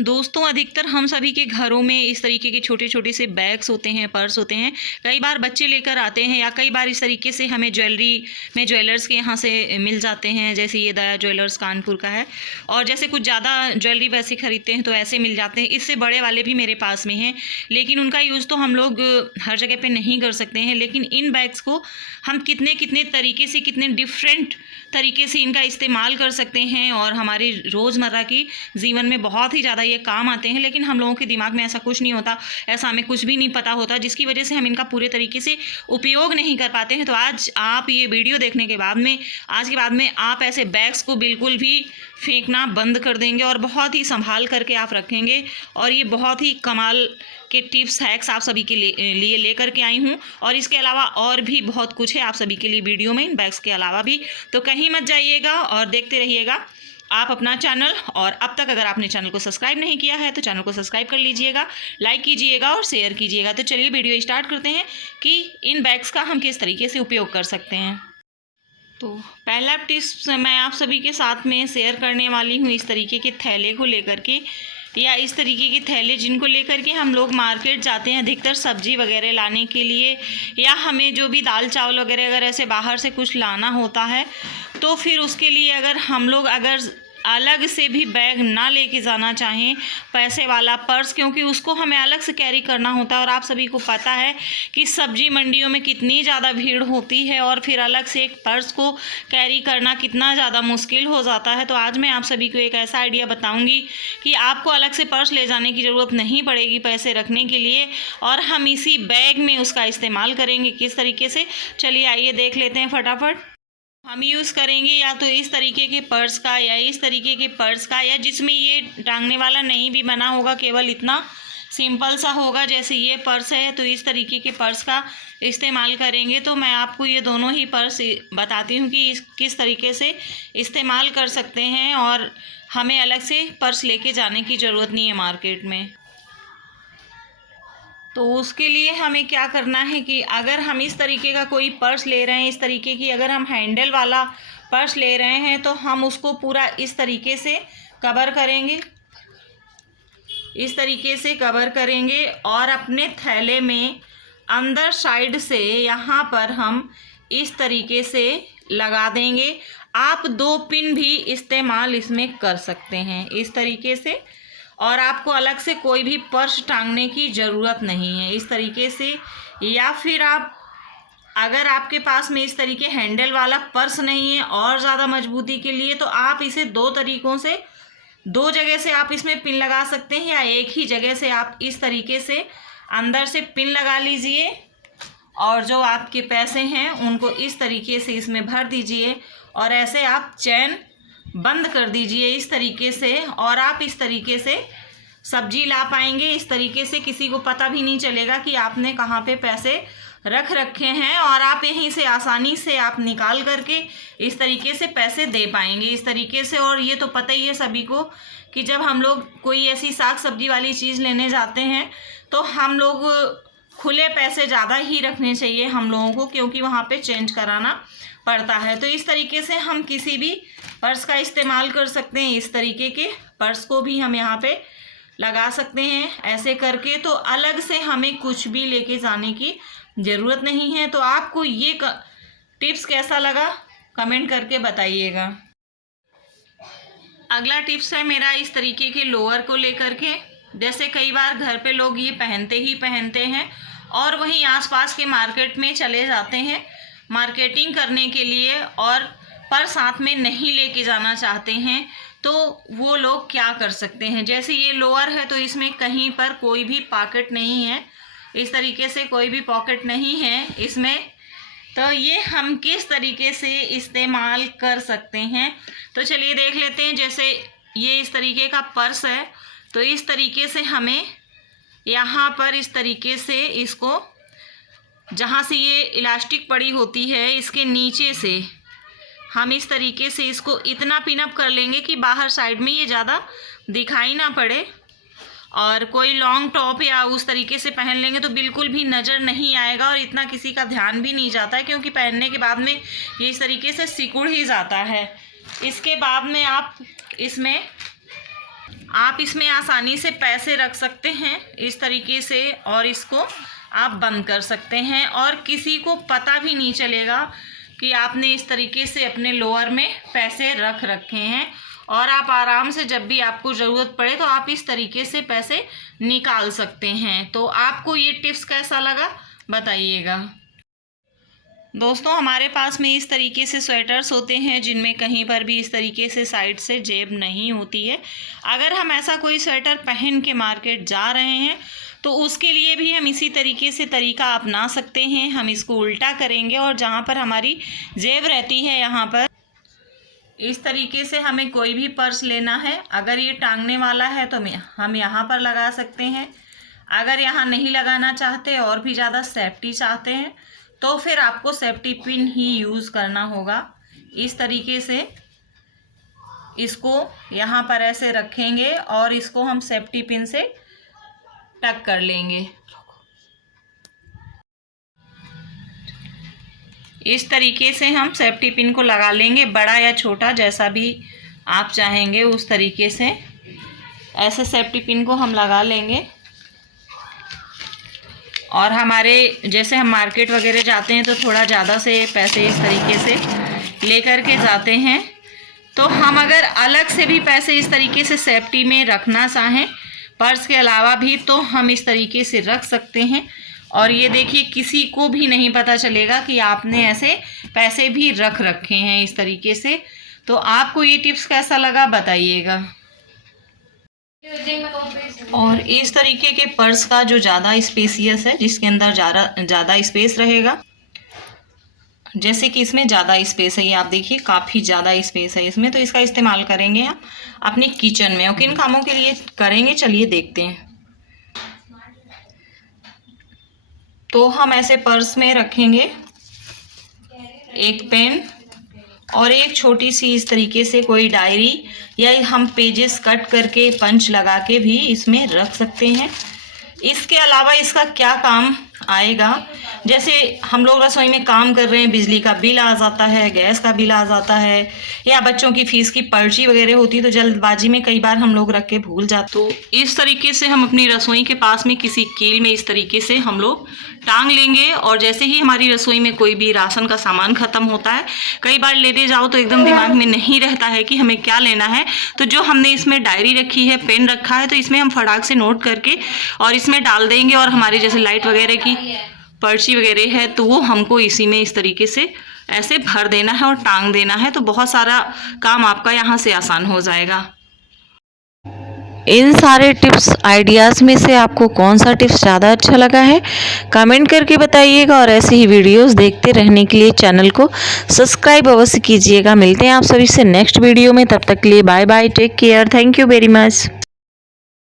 दोस्तों अधिकतर हम सभी के घरों में इस तरीके के छोटे छोटे से बैग्स होते हैं, पर्स होते हैं। कई बार बच्चे लेकर आते हैं या कई बार इस तरीके से हमें ज्वेलरी में ज्वेलर्स के यहाँ से मिल जाते हैं। जैसे ये दया ज्वेलर्स कानपुर का है, और जैसे कुछ ज़्यादा ज्वेलरी वैसे ख़रीदते हैं तो ऐसे मिल जाते हैं। इससे बड़े वाले भी मेरे पास में हैं, लेकिन उनका यूज़ तो हम लोग हर जगह पर नहीं कर सकते हैं। लेकिन इन बैग्स को हम कितने कितने तरीके से, कितने डिफरेंट तरीके से इनका इस्तेमाल कर सकते हैं और हमारे रोज़मर्रा की जीवन में बहुत ही ज़्यादा ये काम आते हैं। लेकिन हम लोगों के दिमाग में ऐसा कुछ नहीं होता, ऐसा हमें कुछ भी नहीं पता होता, जिसकी वजह से हम इनका पूरे तरीके से उपयोग नहीं कर पाते हैं। तो आज आप ये वीडियो देखने के बाद में, आज के बाद में आप ऐसे बैग्स को बिल्कुल भी फेंकना बंद कर देंगे और बहुत ही संभाल करके आप रखेंगे। और ये बहुत ही कमाल के टिप्स हैक्स आप सभी के लिए लेकर के आई हूँ, और इसके अलावा और भी बहुत कुछ है आप सभी के लिए वीडियो में, इन बैग्स के अलावा भी। तो कहीं मत जाइएगा और देखते रहिएगा आप अपना चैनल। और अब तक अगर आपने चैनल को सब्सक्राइब नहीं किया है तो चैनल को सब्सक्राइब कर लीजिएगा, लाइक कीजिएगा और शेयर कीजिएगा। तो चलिए वीडियो स्टार्ट करते हैं कि इन बैग्स का हम किस तरीके से उपयोग कर सकते हैं। तो पहला टिप्स मैं आप सभी के साथ में शेयर करने वाली हूँ इस तरीके के थैले को लेकर के, या इस तरीके के थैले जिनको लेकर के हम लोग मार्केट जाते हैं अधिकतर सब्जी वगैरह लाने के लिए, या हमें जो भी दाल चावल वगैरह अगर ऐसे बाहर से कुछ लाना होता है तो फिर उसके लिए अगर हम लोग अलग से भी बैग ना लेके जाना चाहें, पैसे वाला पर्स, क्योंकि उसको हमें अलग से कैरी करना होता है। और आप सभी को पता है कि सब्जी मंडियों में कितनी ज़्यादा भीड़ होती है और फिर अलग से एक पर्स को कैरी करना कितना ज़्यादा मुश्किल हो जाता है। तो आज मैं आप सभी को एक ऐसा आइडिया बताऊंगी कि आपको अलग से पर्स ले जाने की ज़रूरत नहीं पड़ेगी पैसे रखने के लिए, और हम इसी बैग में उसका इस्तेमाल करेंगे किस तरीके से। चलिए आइए देख लेते हैं फटाफट। हम यूज़ करेंगे या तो इस तरीके के पर्स का या इस तरीके के पर्स का, या जिसमें ये टांगने वाला नहीं भी बना होगा, केवल इतना सिंपल सा होगा। जैसे ये पर्स है तो इस तरीके के पर्स का इस्तेमाल करेंगे। तो मैं आपको ये दोनों ही पर्स बताती हूँ कि किस तरीके से इस्तेमाल कर सकते हैं, और हमें अलग से पर्स लेके जाने की ज़रूरत नहीं है मार्केट में। तो उसके लिए हमें क्या करना है कि अगर हम इस तरीके का कोई पर्स ले रहे हैं, इस तरीके की अगर हम हैंडल वाला पर्स ले रहे हैं तो हम उसको पूरा इस तरीके से कवर करेंगे, इस तरीके से कवर करेंगे, और अपने थैले में अंदर साइड से यहाँ पर हम इस तरीके से लगा देंगे। आप 2 पिन भी इस्तेमाल इसमें कर सकते हैं इस तरीके से, और आपको अलग से कोई भी पर्स टांगने की ज़रूरत नहीं है इस तरीके से। या फिर आप अगर आपके पास में इस तरीके हैंडल वाला पर्स नहीं है और ज़्यादा मजबूती के लिए, तो आप इसे 2 तरीक़ों से, 2 जगह से आप इसमें पिन लगा सकते हैं, या एक ही जगह से आप इस तरीके से अंदर से पिन लगा लीजिए, और जो आपके पैसे हैं उनको इस तरीके से इसमें भर दीजिए, और ऐसे आप चैन बंद कर दीजिए इस तरीके से, और आप इस तरीके से सब्जी ला पाएंगे। इस तरीके से किसी को पता भी नहीं चलेगा कि आपने कहाँ पे पैसे रख रखे हैं, और आप यहीं से आसानी से आप निकाल करके इस तरीके से पैसे दे पाएंगे इस तरीके से। और ये तो पता ही है सभी को कि जब हम लोग कोई ऐसी साग सब्जी वाली चीज़ लेने जाते हैं तो हम लोग खुले पैसे ज़्यादा ही रखने चाहिए हम लोगों को, क्योंकि वहाँ पे चेंज कराना पड़ता है। तो इस तरीके से हम किसी भी पर्स का इस्तेमाल कर सकते हैं। इस तरीके के पर्स को भी हम यहाँ पे लगा सकते हैं ऐसे करके, तो अलग से हमें कुछ भी लेके जाने की ज़रूरत नहीं है। तो आपको ये टिप्स कैसा लगा कमेंट करके बताइएगा। अगला टिप्स है मेरा इस तरीके के लोअर को लेकर के। जैसे कई बार घर पे लोग ये पहनते हैं और वहीं आसपास के मार्केट में चले जाते हैं मार्केटिंग करने के लिए, और पर साथ में नहीं लेके जाना चाहते हैं, तो वो लोग क्या कर सकते हैं। जैसे ये लोअर है तो इसमें कहीं पर कोई भी पॉकेट नहीं है, इस तरीके से कोई भी पॉकेट नहीं है इसमें। तो ये हम किस तरीके से इस्तेमाल कर सकते हैं, तो चलिए देख लेते हैं। जैसे ये इस तरीके का पर्स है, तो इस तरीके से हमें यहाँ पर इस तरीके से इसको, जहाँ से ये इलास्टिक पड़ी होती है इसके नीचे से हम इस तरीके से इसको इतना पिनअप कर लेंगे कि बाहर साइड में ये ज़्यादा दिखाई ना पड़े, और कोई लॉन्ग टॉप या उस तरीके से पहन लेंगे तो बिल्कुल भी नज़र नहीं आएगा, और इतना किसी का ध्यान भी नहीं जाता है, क्योंकि पहनने के बाद में ये इस तरीके से सिकुड़ ही जाता है। इसके बाद में आप इसमें आप इसमें आसानी से पैसे रख सकते हैं इस तरीके से, और इसको आप बंद कर सकते हैं और किसी को पता भी नहीं चलेगा कि आपने इस तरीके से अपने लोअर में पैसे रख रखे हैं। और आप आराम से जब भी आपको ज़रूरत पड़े तो आप इस तरीके से पैसे निकाल सकते हैं। तो आपको ये टिप्स कैसा लगा बताइएगा। दोस्तों, हमारे पास में इस तरीके से स्वेटर्स होते हैं जिनमें कहीं पर भी इस तरीके से साइड से जेब नहीं होती है। अगर हम ऐसा कोई स्वेटर पहन के मार्केट जा रहे हैं तो उसके लिए भी हम इसी तरीके से तरीका अपना सकते हैं। हम इसको उल्टा करेंगे और जहाँ पर हमारी जेब रहती है यहाँ पर इस तरीके से हमें कोई भी पर्स लेना है। अगर ये टांगने वाला है तो हम यहाँ पर लगा सकते हैं। अगर यहाँ नहीं लगाना चाहते और भी ज़्यादा सेफ्टी चाहते हैं तो फिर आपको सेफ्टी पिन ही यूज़ करना होगा। इस तरीके से इसको यहाँ पर ऐसे रखेंगे और इसको हम सेफ्टी पिन से टक कर लेंगे। इस तरीके से हम सेफ्टी पिन को लगा लेंगे, बड़ा या छोटा जैसा भी आप चाहेंगे उस तरीके से ऐसे सेफ्टी पिन को हम लगा लेंगे। और हमारे जैसे हम मार्केट वगैरह जाते हैं तो थोड़ा ज़्यादा से पैसे इस तरीके से लेकर के जाते हैं, तो हम अगर अलग से भी पैसे इस तरीके से सेफ्टी में रखना चाहें पर्स के अलावा भी तो हम इस तरीके से रख सकते हैं। और ये देखिए किसी को भी नहीं पता चलेगा कि आपने ऐसे पैसे भी रख रखे हैं इस तरीके से। तो आपको ये टिप्स कैसा लगा बताइएगा। और इस तरीके के पर्स का जो ज़्यादा स्पेसियस है, जिसके अंदर ज़्यादा स्पेस रहेगा, जैसे कि इसमें ज़्यादा स्पेस है, ये आप देखिए काफ़ी ज़्यादा स्पेस है इसमें, तो इसका इस्तेमाल करेंगे हम अपने किचन में। और किन कामों के लिए करेंगे चलिए देखते हैं। तो हम ऐसे पर्स में रखेंगे एक पेन और एक छोटी सी इस तरीके से कोई डायरी, या हम पेजेस कट करके पंच लगा के भी इसमें रख सकते हैं। इसके अलावा इसका क्या काम आएगा, जैसे हम लोग रसोई में काम कर रहे हैं, बिजली का बिल आ जाता है, गैस का बिल आ जाता है, या बच्चों की फ़ीस की पर्ची वगैरह होती है तो जल्दबाजी में कई बार हम लोग रख के भूल जाते। तो इस तरीके से हम अपनी रसोई के पास में किसी कील में इस तरीके से हम लोग टांग लेंगे। और जैसे ही हमारी रसोई में कोई भी राशन का सामान ख़त्म होता है, कई बार लेते जाओ तो एकदम दिमाग में नहीं रहता है कि हमें क्या लेना है, तो जो हमने इसमें डायरी रखी है, पेन रखा है, तो इसमें हम फटाक से नोट करके और इसमें डाल देंगे। और हमारे जैसे लाइट वगैरह की पर्ची वगैरह है तो वो हमको इसी में इस तरीके से ऐसे भर देना है और टांग देना है, तो बहुत सारा काम आपका यहाँ से आसान हो जाएगा। इन सारे टिप्स आइडियाज़ में से आपको कौन सा टिप्स ज़्यादा अच्छा लगा है कमेंट करके बताइएगा। और ऐसे ही वीडियोस देखते रहने के लिए चैनल को सब्सक्राइब अवश्य कीजिएगा। मिलते हैं आप सभी से नेक्स्ट वीडियो में, तब तक के लिए bye bye, take care, thank you very much.